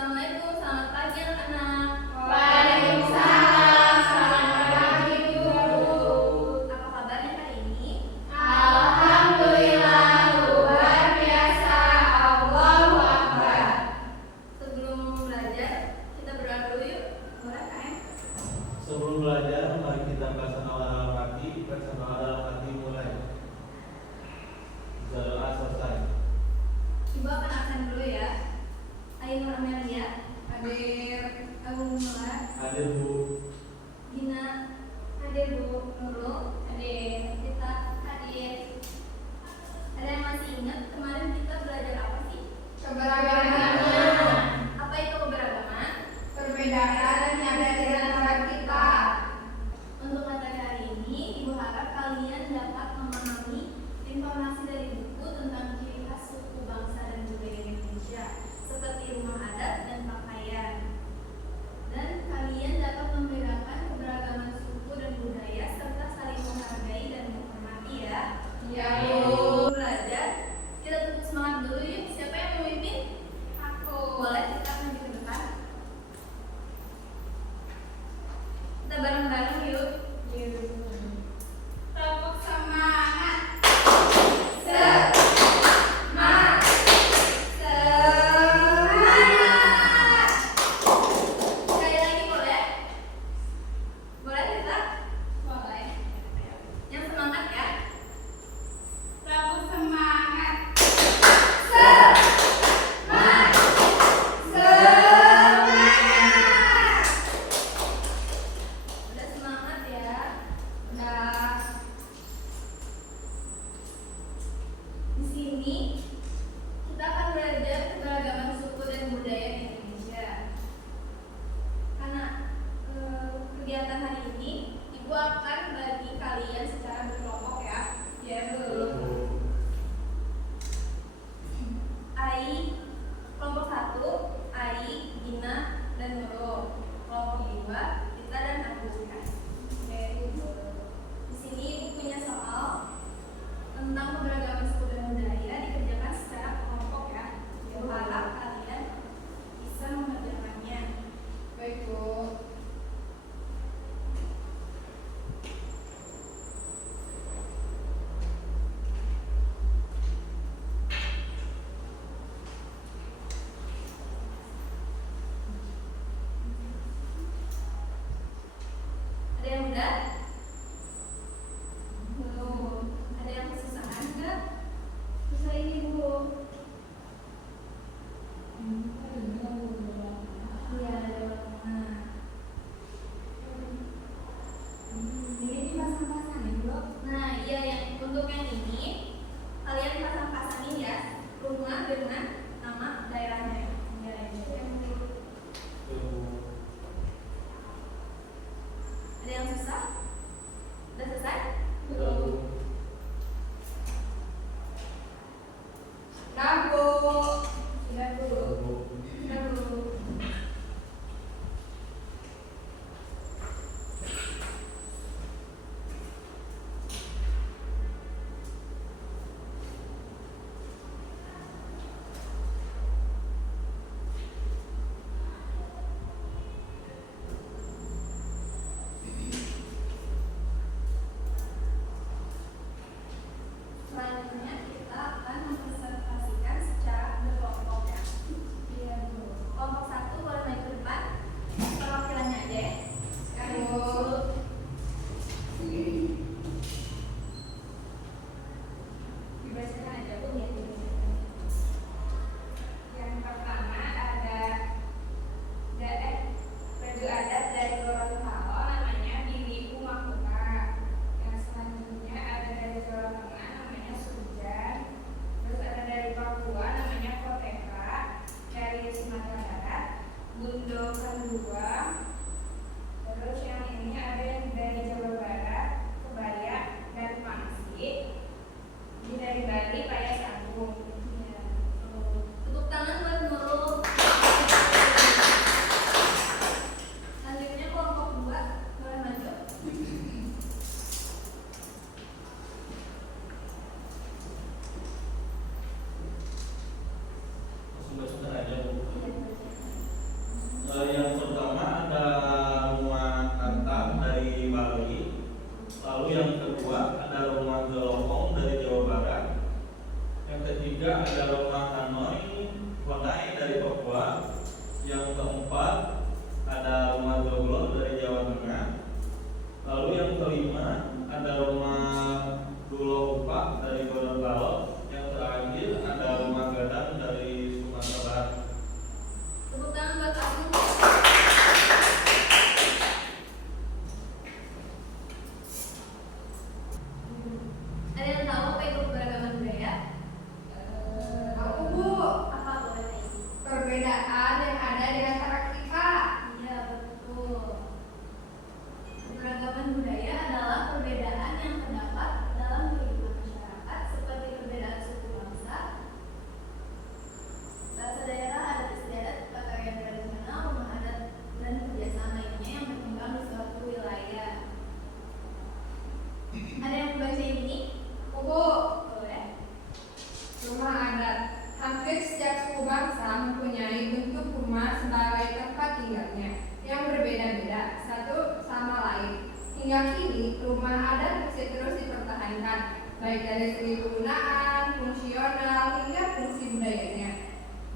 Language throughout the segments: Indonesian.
Assalamualaikum, selamat pagi anak-anak. Waalaikumsalam, selamat pagi guru. Apa kabarnya hari ini? Alhamdulillah, luar biasa, Allahu Akbar. Sebelum belajar, kita berdoa dulu yuk. Boleh kan? Sebelum belajar, mari kita bersama dalam hati, mulai. Doa selesai. Ibu akan absen dulu ya. Ayo Nur Amelia. Hadir. Abu Mula. Hadir Bu. Gina. Hadir Bu. Nurul. Hadir. Kita hadir. Ada yang masih ingat kemarin kita belajar apa sih? Keberagaman, Apa itu keberagaman? perbedaan yang ada di antara kita. Untuk materi hari ini, Ibu harap kalian dapat memahami informasi dari buku tentang ciri khas suku, bangsa, dan budaya Indonesia, seperti rumah adat dan pakaian. Dan kalian dapat membedakan keberagaman suku dan budaya serta saling menghargai dan menghormati ya. Ya, Sebelum belajar, kita tetap semangat dulu yuk. Siapa yang mau memimpin? Aku. Boleh kita maju ke depan. Kita bareng-bareng yuk. Tepuk semangat. Semangat. Sekali lagi boleh? Boleh kita? Boleh. Yang semangat ya. Tepuk semangat. Udah semangat ya. Udah. Di sini kita akan belajar keberagaman suku dan budaya di Indonesia. Karena kegiatan hari ini, Ibu akan bagi kalian secara berkelompok ya. Ya, Bu. Ai, kelompok 1, Ai, Gina, dan Nurul. Kelompok 2, Rita dan Aku. Oke, di sini Ibu punya soal tentang keberagaman suku dan budaya dikerjakan secara kelompok ya. Ibu harap kalian bisa mengerjakannya. Baik, Bu. Ada yang mudah? Belum. Ada yang kesusahan enggak? Susah ini Bu. Iya, ada warna. Nah, iya yang untuk yang ini kalian pasang-pasangin ya rumah dengan nama daerahnya. Ya, ada yang susah? Udah selesai? Dah, Bu. Sudah, Bu. Udah Bu. Selanjutnya kita akan mempresentasikan secara berkelompok ya. Iya, Bu. Kelompok 1 boleh maju ke depan. Perwakilannya aja ya. Sekarang, Bu. Dibacakan aja Bu ya. Yang pertama ada baju adat dari Gorontalo, namanya Bibi Umakuta. Yang selanjutnya ada dari Jawa Tengah, namanya Sujan. Terus ada dari Papua, namanya Koteka. Dari Sumatera Barat, Bundo Kendua. Terus yang ini ada yang dari Jawa Barat, Kebaya dan Pangsi. Ini dari Bali, Paya Sanggung. Ya. Tepuk tangan buat Nurul. Selanjutnya kelompok 2 boleh maju. Sudah aja Bu. Iya, Yang pertama ada rumah Natang dari Bali, lalu yang kedua ada rumah Gelopong dari Jawa Barat, yang ketiga ada rumah Honai dari Papua, yang keempat ada rumah Joglo dari Jawa Tengah, lalu yang kelima ada rumah Dulo Upak dari Gorontalo, yang terakhir ada rumah Gadang dari Sumatera Barat. Tepuk tangan buat kamu. Ada yang tahu apa itu keberagaman budaya? Tahu Bu, Apa boleh ini? perbedaan yang ada di antara kita. Iya, betul. Keberagaman budaya adalah perbedaan yang terdapat dalam kehidupan masyarakat seperti perbedaan suku bangsa, bahasa daerah, adat istiadat, pakaian tradisional, rumah adat, dan kebiasaan lainnya yang berkembang di suatu wilayah. Ada yang membaca ini? Bu, Boleh. rumah adat. Hampir setiap suku bangsa mempunyai bentuk rumah sebagai tempat tinggalnya yang berbeda-beda satu sama lain. Hingga kini, rumah adat masih terus dipertahankan, baik dari segi penggunaan, fungsional, hingga fungsi budayanya.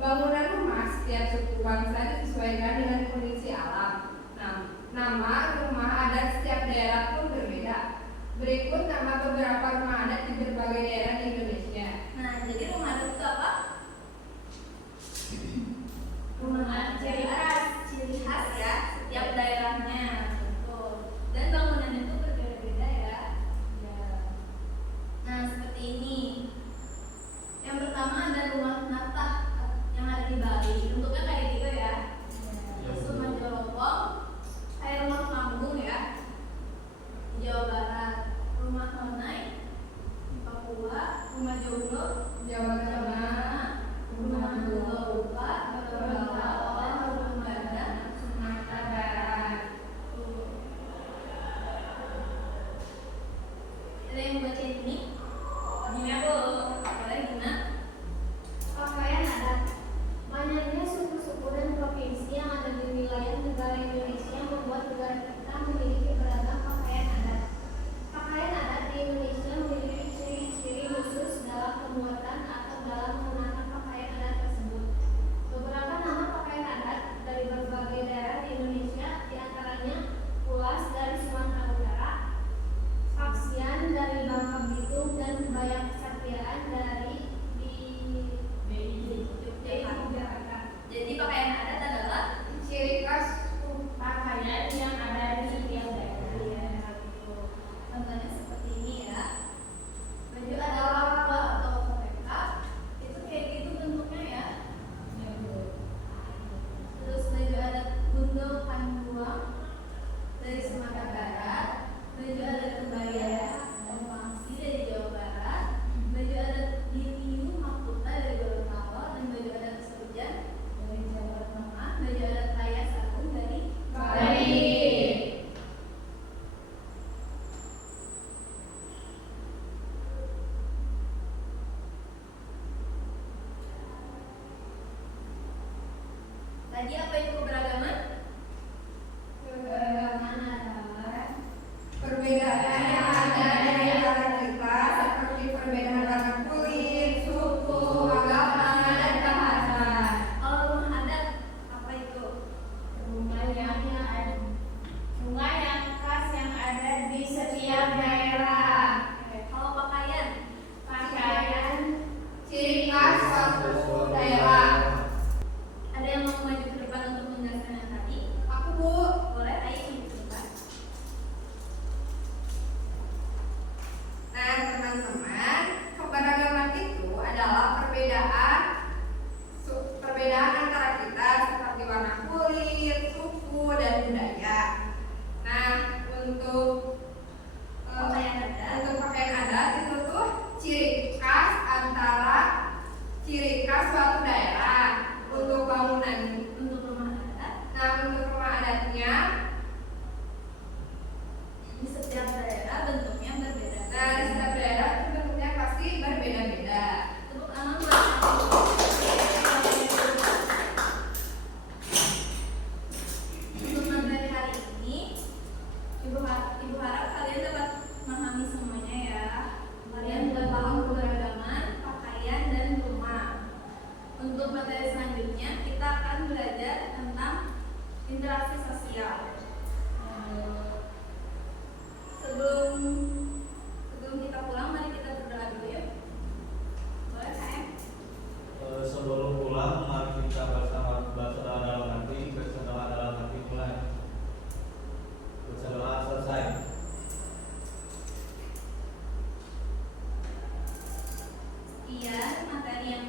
Bangunan rumah setiap suku bangsa disesuaikan dengan kondisi alam. Nama rumah adat setiap daerah pun berbeda. Berikut nama beberapa rumah adat di berbagai daerah di Indonesia. Nah, jadi rumah adat itu apa? Rumah adat ciri khas ya, setiap daerahnya. Betul. Dan bangunannya itu berbeda-beda ya. Nah, seperti ini. Yang pertama ada rumah Natah yang ada di Bali. Bentuknya kayak gitu ya. Terus rumah Gelopong, kayak rumah panggung ya. Di Jawa Barat. Rumah Honai di Papua, rumah Joglo, Jawa Tengah, rumah Dulo Upak, Gorontalo, rumah Gadang, Sumatera Barat. Ada yang baca ini? Gimana Bu? Boleh Gina? Pakaian adat. Banyaknya suku-suku dan provinsi yang ada di wilayah negara Indonesia membuat negara kita memiliki beragam pakaian adat. Pakaian adat di Indonesia memiliki ciri-ciri khusus dalam pembuatan atau dalam mengenakan pakaian adat tersebut. Beberapa nama pakaian adat dari berbagai daerah di Indonesia, diantaranya Ulas dari Sumatera Utara, Paksian dari Bangka Belitung, dan Kebaya Kesatriaan dari Yogyakarta. Jadi pakaian adat adalah Ciri khas pakaian yang ada di setiap daerah. Iya, betul. Contohnya seperti ini ya. Baju adat Papua atau Papua itu kayak gitu bentuknya ya. Terus baju adat Bundo Panduang dari Sumatera Barat, baju adat Kebaya dan Pangsi dari Jawa Barat, baju adat Diliu Makuta dari Gorontalo, dan baju adat Sujan dari Jawa Tengah, baju adat Kaya Sagung dari Bali. Tadi apa itu keberagaman? Keberagaman adalah perbedaan yang ada di antara kita seperti perbedaan warna kulit, suku, agama, dan bahasa. Kalau rumah adat apa itu? rumah yang khas yang ada di setiap daerah. Oke. Kalau pakaian, Pakaian Ciri khas suatu daerah. ada yang mau maju ke depan untuk menjelaskan? interaksi sosial. Sebelum kita pulang, mari kita berdoa dulu yuk. Boleh sayang? Sebelum pulang, mari kita bersama berdoa dalam hati, berdoa dalam hati mulai. Berdoa selesai. Sekian materi yang